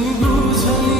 你不曾